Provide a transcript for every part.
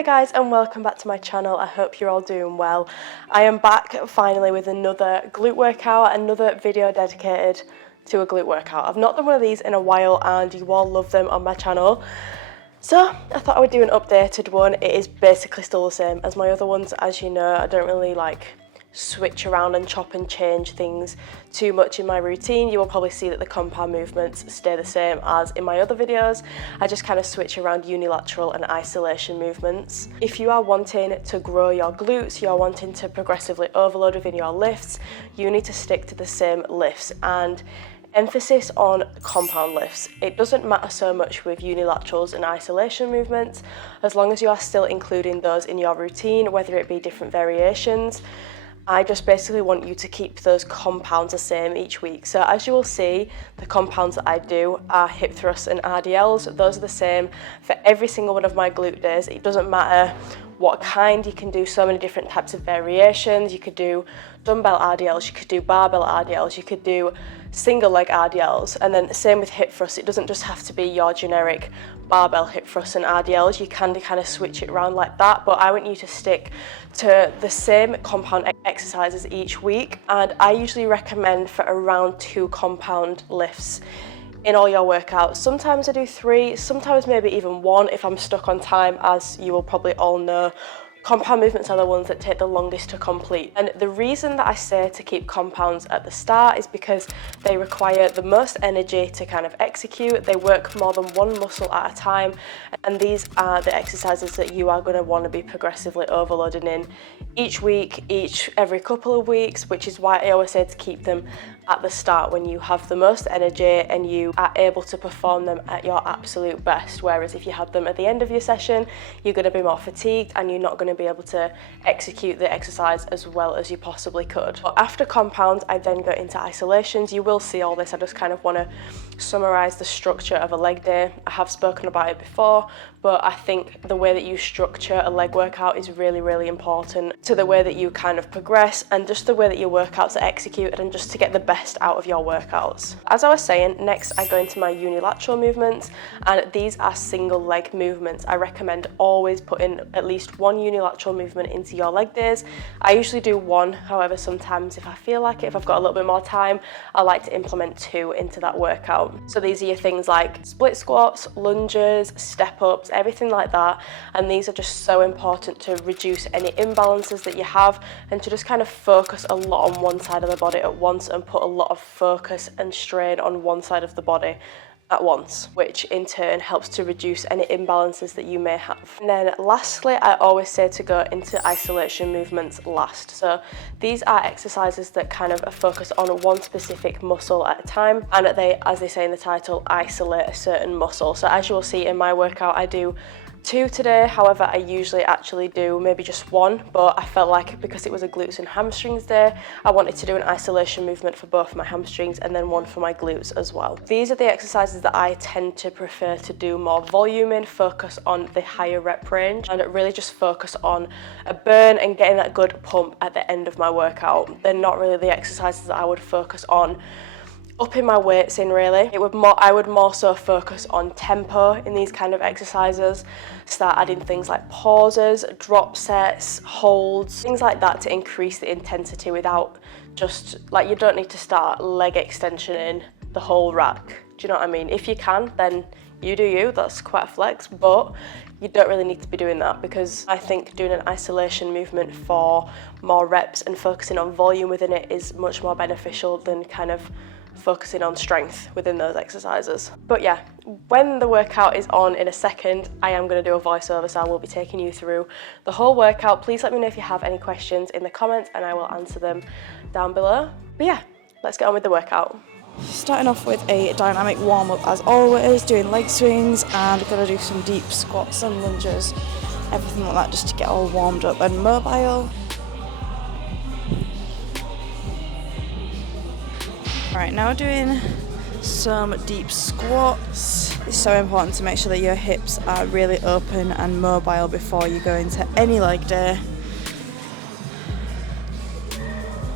Hi guys, and welcome back to my channel. I hope you're all doing well. I am back finally with another glute workout, another video dedicated to a glute workout. I've not done one of these in a while and you all love them on my channel. So I thought I would do an updated one. It is basically still the same as my other ones. As you know, I don't really switch around and chop and change things too much in my routine. You will probably see that the compound movements stay the same as in my other videos. I just kind of switch around unilateral and isolation movements. If you are wanting to grow your glutes, you're wanting to progressively overload within your lifts, you need to stick to the same lifts and emphasis on compound lifts. It doesn't matter so much with unilaterals and isolation movements, as long as you are still including those in your routine, whether it be different variations. I just basically want you to keep those compounds the same each week. So as you will see, the compounds that I do are hip thrusts and RDLs. Those are the same for every single one of my glute days. It doesn't matter what kind. You can do so many different types of variations. You could do dumbbell RDLs, you could do barbell RDLs, you could do single leg RDLs, and then the same with hip thrusts. It doesn't just have to be your generic barbell hip thrusts and RDLs. You can kind of switch it around like that, but I want you to stick to the same compound exercises each week, and I usually recommend for around 2 compound lifts in all your workouts. Sometimes I do 3, sometimes maybe even 1 if I'm stuck on time. As you will probably all know, compound movements are the ones that take the longest to complete. And the reason that I say to keep compounds at the start is because they require the most energy to kind of execute. They work more than one muscle at a time. And these are the exercises that you are going to want to be progressively overloading in each week, every couple of weeks, which is why I always say to keep them at the start when you have the most energy and you are able to perform them at your absolute best. Whereas if you have them at the end of your session, you're going to be more fatigued and you're not going to be able to execute the exercise as well as you possibly could. But after compounds, I then go into isolations. You will see all this. I just kind of want to summarize the structure of a leg day. I have spoken about it before, but I think the way that you structure a leg workout is really, really important to the way that you kind of progress and just the way that your workouts are executed and just to get the best out of your workouts. As I was saying, next I go into my unilateral movements, and these are single leg movements. I recommend always putting at least 1 unilateral movement into your leg days. I usually do 1, however sometimes if I feel like it, if I've got a little bit more time, I like to implement 2 into that workout. So these are your things like split squats, lunges, step ups, everything like that, and these are just so important to reduce any imbalances that you have and to just kind of focus a lot on one side of the body at once and put a lot of focus and strain on one side of the body at once, which in turn helps to reduce any imbalances that you may have. And then lastly, I always say to go into isolation movements last. So these are exercises that kind of focus on one specific muscle at a time, and they, as they say in the title, isolate a certain muscle. So as you will see in my workout, I do 2 today. However, I usually actually do maybe just 1, but I felt like because it was a glutes and hamstrings day, I wanted to do an isolation movement for both my hamstrings and then 1 for my glutes as well. These are the exercises that I tend to prefer to do more volume in, focus on the higher rep range, and really just focus on a burn and getting that good pump at the end of my workout. They're not really the exercises that I would focus on upping my weights in, really. I would more so focus on tempo in these kind of exercises, start adding things like pauses, drop sets, holds, things like that to increase the intensity without just, you don't need to start leg extension in the whole rack. Do you know what I mean? If you can, then you do you, that's quite a flex, but you don't really need to be doing that, because I think doing an isolation movement for more reps and focusing on volume within it is much more beneficial than kind of focusing on strength within those exercises. But yeah, when the workout is on in a second, I am going to do a voiceover, so I will be taking you through the whole workout. Please let me know if you have any questions in the comments and I will answer them down below. But yeah, let's get on with the workout. Starting off with a dynamic warm-up as always, doing leg swings and gonna do some deep squats and lunges, everything like that, just to get all warmed up and mobile. Alright, now doing some deep squats. It's so important to make sure that your hips are really open and mobile before you go into any leg day.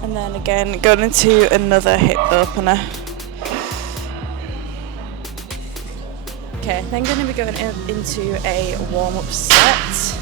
And then again, going into another hip opener. Okay, then going to be going into a warm-up set.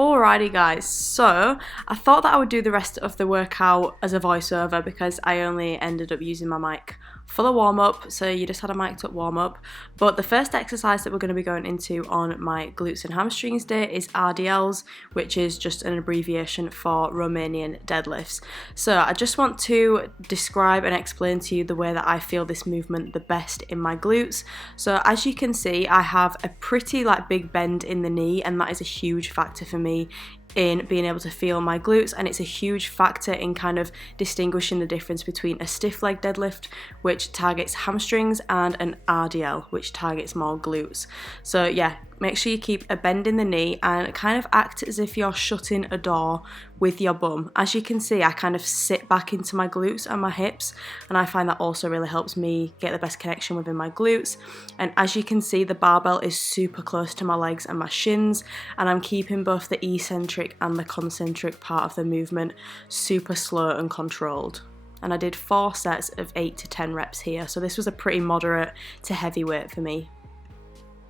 Alrighty guys, so I thought that I would do the rest of the workout as a voiceover because I only ended up using my mic for the warm-up, so you just had a mic'd up warm-up. But the first exercise that we're going to be going into on my glutes and hamstrings day is RDLs, which is just an abbreviation for Romanian deadlifts. So I just want to describe and explain to you the way that I feel this movement the best in my glutes. So as you can see, I have a pretty big bend in the knee, and that is a huge factor for me in being able to feel my glutes, and it's a huge factor in kind of distinguishing the difference between a stiff leg deadlift, which targets hamstrings, and an RDL, which targets more glutes. So yeah, make sure you keep a bend in the knee and kind of act as if you're shutting a door with your bum. As you can see, I kind of sit back into my glutes and my hips, and I find that also really helps me get the best connection within my glutes. And as you can see, the barbell is super close to my legs and my shins, and I'm keeping both the eccentric and the concentric part of the movement super slow and controlled. And I did 4 sets of 8 to 10 reps here, so this was a pretty moderate to heavy weight for me.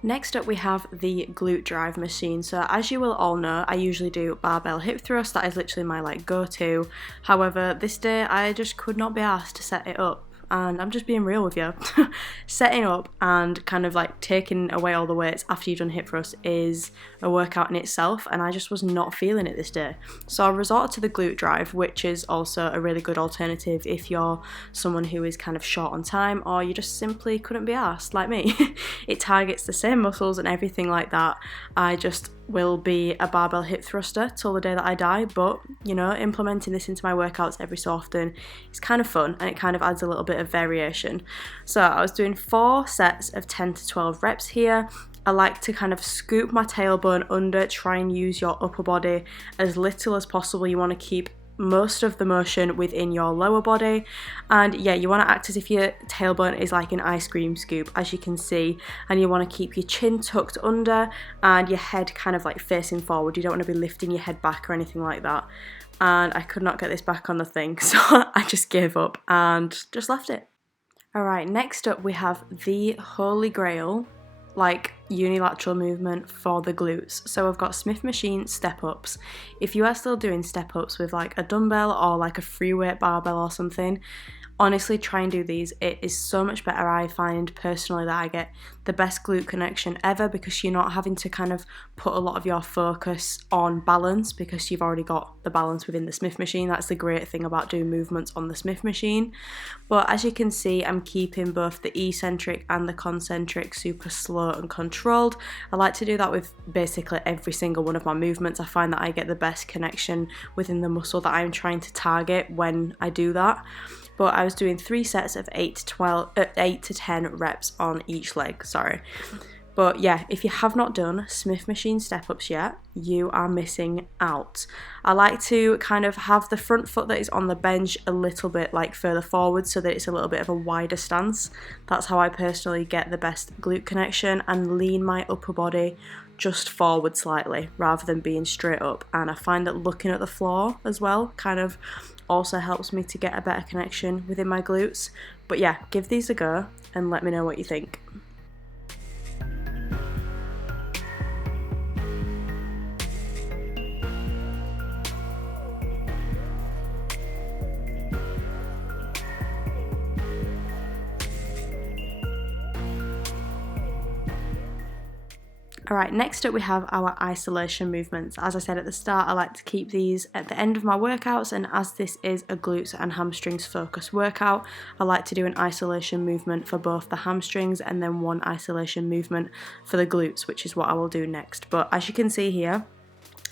Next up we have the glute drive machine. So as you will all know, I usually do barbell hip thrust. That is literally my go-to. However, this day I just could not be asked to set it up. And I'm just being real with you. Setting up and kind of taking away all the weights after you've done hip thrust is a workout in itself, and I just was not feeling it this day. So I resorted to the glute drive, which is also a really good alternative if you're someone who is kind of short on time, or you just simply couldn't be asked like me. It targets the same muscles and everything like that. I just will be a barbell hip thruster till the day that I die, but you know, implementing this into my workouts every so often is kind of fun, and it kind of adds a little bit of variation. So I was doing 4 sets of 10 to 12 reps here. I like to kind of scoop my tailbone under, try and use your upper body as little as possible. You want to keep most of the motion within your lower body, and yeah, you want to act as if your tailbone is like an ice cream scoop, as you can see, and you want to keep your chin tucked under and your head kind of facing forward. You don't want to be lifting your head back or anything like that. And I could not get this back on the thing, so I just gave up and just left it. Alright, next up we have the holy grail unilateral movement for the glutes. So I've got Smith machine step ups. If you are still doing step ups with a dumbbell or a free weight barbell or something, honestly try and do these. It is so much better. I find personally that I get the best glute connection ever because you're not having to kind of put a lot of your focus on balance because you've already got the balance within the Smith machine. That's the great thing about doing movements on the Smith machine. But as you can see, I'm keeping both the eccentric and the concentric super slow and controlled. I like to do that with basically every single one of my movements. I find that I get the best connection within the muscle that I'm trying to target when I do that. But I was doing 3 sets of 8 to 10 reps on each leg, sorry. But yeah, if you have not done Smith machine step-ups yet, you are missing out. I like to kind of have the front foot that is on the bench a little bit further forward so that it's a little bit of a wider stance. That's how I personally get the best glute connection, and lean my upper body just forward slightly rather than being straight up. And I find that looking at the floor as well kind of also helps me to get a better connection within my glutes. But yeah, give these a go and let me know what you think. Alright, next up we have our isolation movements. As I said at the start, I like to keep these at the end of my workouts, and as this is a glutes and hamstrings focused workout, I like to do an isolation movement for both the hamstrings and then one isolation movement for the glutes, which is what I will do next. But as you can see here,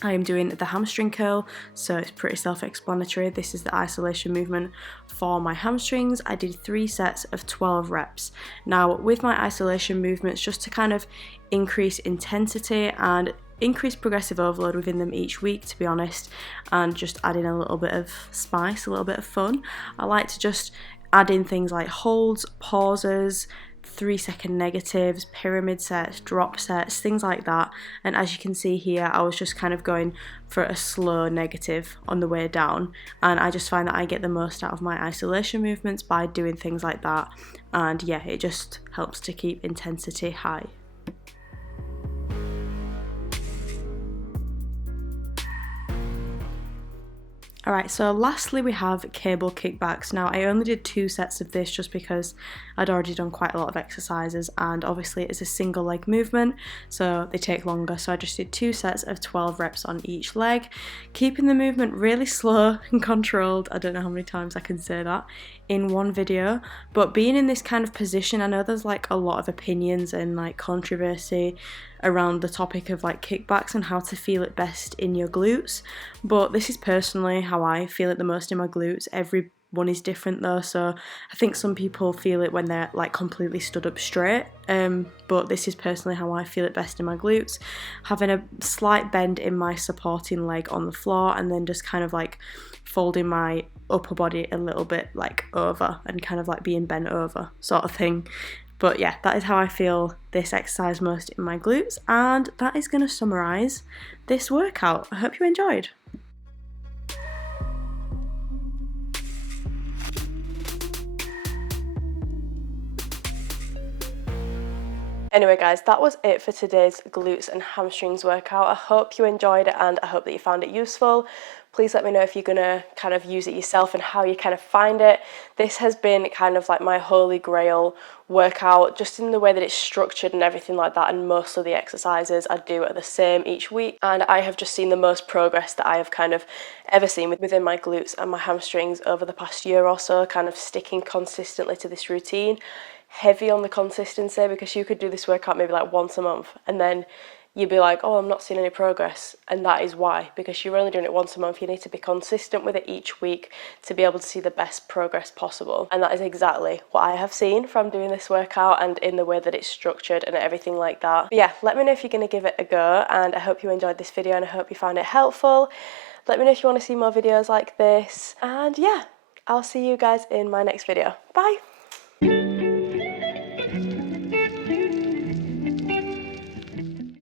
I am doing the hamstring curl, so it's pretty self-explanatory. This is the isolation movement for my hamstrings. I did 3 sets of 12 reps. Now with my isolation movements, just to kind of increase intensity and increase progressive overload within them each week, to be honest, and just add in a little bit of spice, a little bit of fun, I like to just add in things like holds, pauses, 3-second negatives, pyramid sets, drop sets, things like that. And as you can see here, I was just kind of going for a slow negative on the way down, and I just find that I get the most out of my isolation movements by doing things like that. And yeah, it just helps to keep intensity high. Alright, so lastly we have cable kickbacks. Now I only did 2 sets of this just because I'd already done quite a lot of exercises, and obviously it's a single leg movement so they take longer, so I just did 2 sets of 12 reps on each leg, keeping the movement really slow and controlled. I don't know how many times I can say that in one video, but being in this kind of position, I know there's like a lot of opinions and like controversy around the topic of like kickbacks and how to feel it best in your glutes, but this is personally how I feel it the most in my glutes. Everyone is different though, so I think some people feel it when they're like completely stood up straight, but this is personally how I feel it best in my glutes, having a slight bend in my supporting leg on the floor and then just kind of like folding my upper body a little bit like over and kind of like being bent over sort of thing. But yeah, that is how I feel this exercise most in my glutes, and that is going to summarise this workout. I hope you enjoyed. Anyway guys, that was it for today's glutes and hamstrings workout. I hope you enjoyed it and I hope that you found it useful. Please let me know if you're gonna kind of use it yourself and how you kind of find it. This has been kind of like my holy grail workout, just in the way that it's structured and everything like that, and most of the exercises I do are the same each week, and I have just seen the most progress that I have kind of ever seen within my glutes and my hamstrings over the past year or so, kind of sticking consistently to this routine. Heavy on the consistency, because you could do this workout maybe like once a month and then you'd be like, oh, I'm not seeing any progress, and that is why, because you're only doing it once a month. You need to be consistent with it each week to be able to see the best progress possible, and that is exactly what I have seen from doing this workout and in the way that it's structured and everything like that. But yeah, let me know if you're going to give it a go, and I hope you enjoyed this video and I hope you found it helpful. Let me know if you want to see more videos like this, and yeah, I'll see you guys in my next video. Bye!